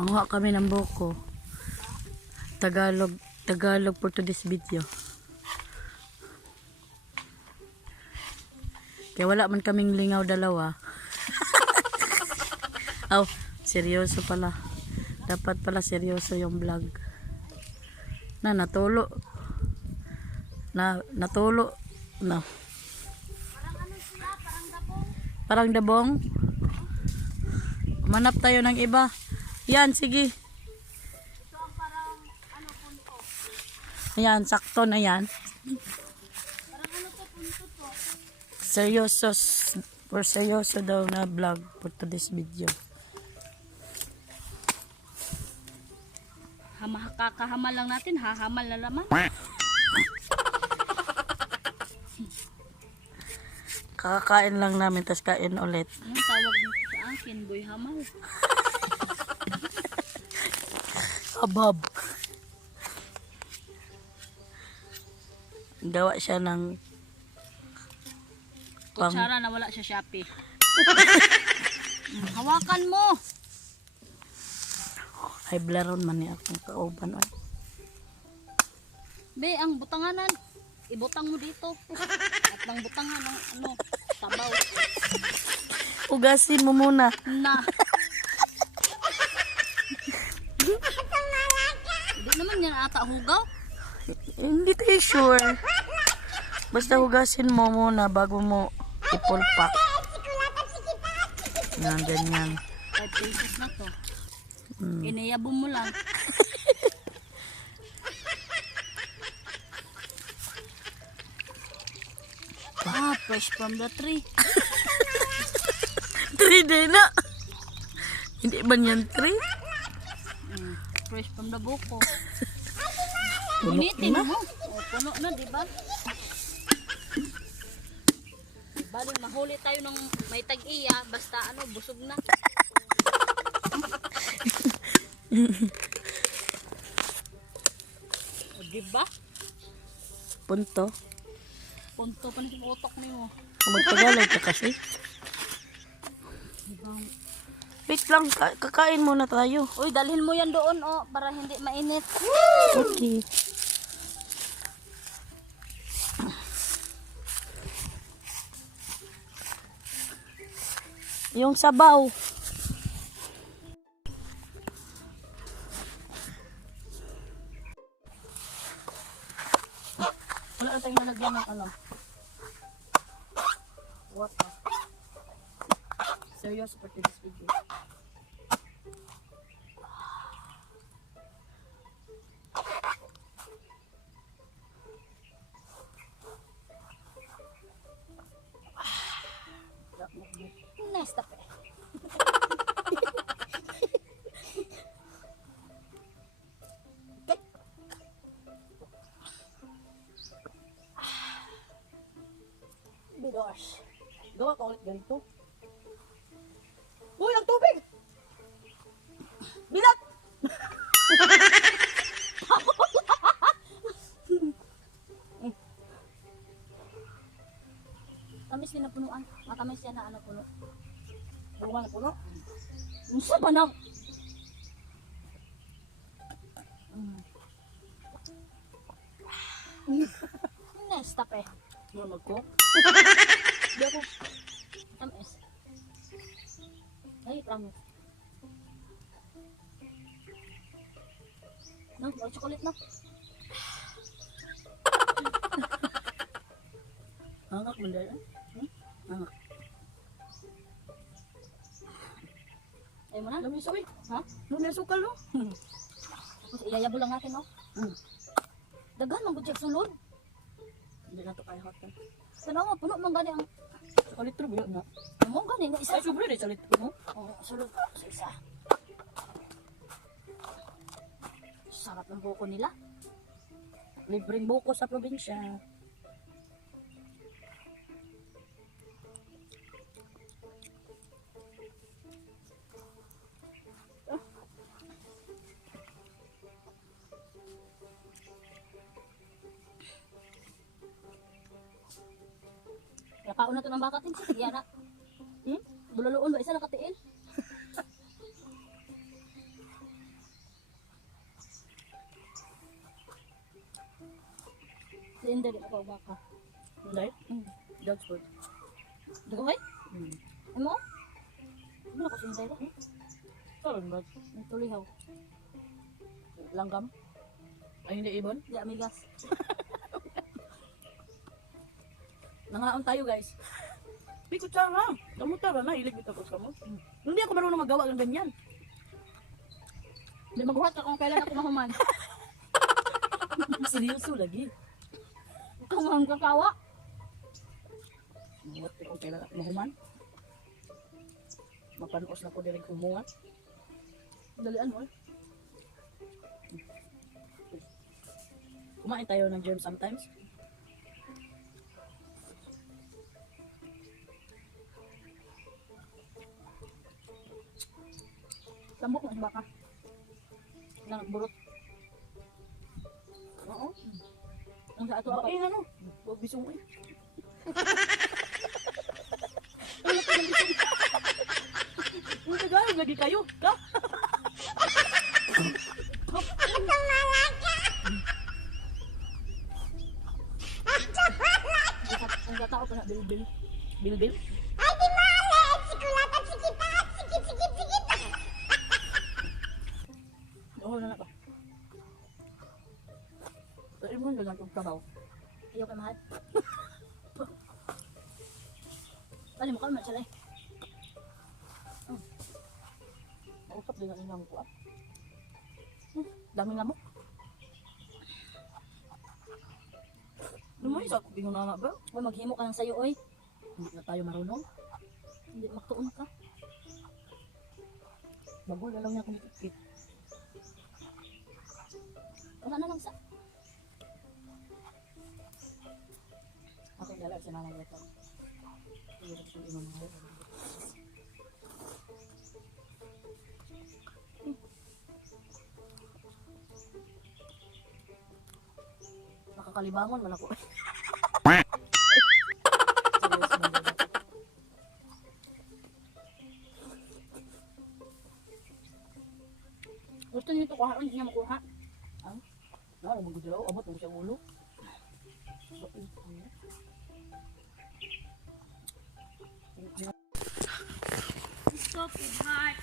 Manguha kami ng buko. Tagalog for today's video. Kaya wala man kaming lingaw dalawa. Oh, seryoso pala. Dapat pala seryoso yung vlog. Natulo. Natulo. No. Parang ano sila, parang dabong. Parang dabong. Manap tayo ng iba. Yan, sige. Ito ang parang ano punto. Ayan, sakto na yan. Parang ano to punto to. Seryoso daw na vlog for today's video. Kakahamal lang natin, hahamal na naman. Kakakain lang namin, tas kain ulit. Anong tawag nito sa akin, boy hamal? Abab. Gawa siya ng Kutsara na wala siya Shopee. Hawakan mo! ay blaron man ni akong kauban. Be, ang butanganan, ibutang mo dito. At ang butangan ng ano, sabaw. Ugasin mo muna. Na. Hindi naman yan ata hugaw. Hindi tayo sure. Basta hugasin mo muna bago mo ipulpak. Yan, ganyan. 5 pesos na to. Iniyabong mo lang. Fresh from the tree. 3 day na. Hindi ba yan 3? Fresh from the buko. Puno Initin na. mo. O, puno na, di ba? Bali, mahuli tayo ng may tag-iya, basta ano, busog na. O, di ba? Punto. Punto pa na yung utok mo. Magtagalog ka kasi. Diba? Wait lang, kakain muna tayo. Uy, dalhin mo yan doon, oh, para hindi mainit. Okay. Yung sabaw. Wala na tayong nalagyan ng alam. What? Serious for this video. Nice tape. Bidosh. Gawa ka ulit ganito. Uy, ang tubig! Bilat! Tamis din na punuan. Matamis yan na ano puno. Bunga na puno. Unsa ba na? Nice tape. Mamag ko. Di ako. Tamis. Ay, promise. No, may chocolate na. Hangak mo dahil. Hangak. Ayaw mo na? Lamis ako eh. Ha? Lamis sukal no? Tapos iyayabo lang natin, no? Daghan mang gudyak sulod. Hindi na ito kaya hot eh. Sana nga, puno mang gani ang... Sa litro ba yun na? Mo gani nga isa. Ay, sobrang rin sa litro mo. Oo, sulod sa isa. Sarap ng buko nila. Libreng buko sa probinsya. Kaya pauna to ng baka tin. Sige na. Bulaloon ba? Isa nakatiil. Hindi, di ako baka. Hindi? Dog's food. Dugoy? Hmm. Ano? Ano ako sinday ko? Karon ba? Nagtulihaw. Langgam? Ay, hindi ibon? Di amigas. Nangaon tayo, guys. May kutsara. Kamutara na. Hilig dito ko sa mo. Hindi ako marunong magawa ng ganyan. Di maghuhat ka kung kailan ako mahuman. Seryoso lagi. Ikaw mahang kakawa. Buat ko kailan ako mahuman. Mapanos na ko direk umungat. Dalian mo. Kumain tayo ng germ sometimes. Sambok ng baka. Nang burot. Oo. Ang sa ato ako. Bain ano? Huwag bisong ko. Ang Tagalog lagi kayo. Ka? Ang katao pa na bilbil. Bilbil? Oo na ba? Pero mo na lang itong trabaho. Ayaw kay mahal. Bali mo ka man sila eh. Mausap din ang inang ko. Daming lamok. Lumay sa bingon na ba? Huwag maghimo ka ng sayo oy. Hindi na tayo marunong. Hindi magtuon ka. Bago na lang niya kung ikit. Wala na lang sa. Ako dala sa nanay ito. Hirap siya imam mo. Nakakalibangon man ako. Gusto niyo ito kuha. Hindi niya makuha. Ano mo gudalaw? Abot mo siya ulo. Stop it, heart.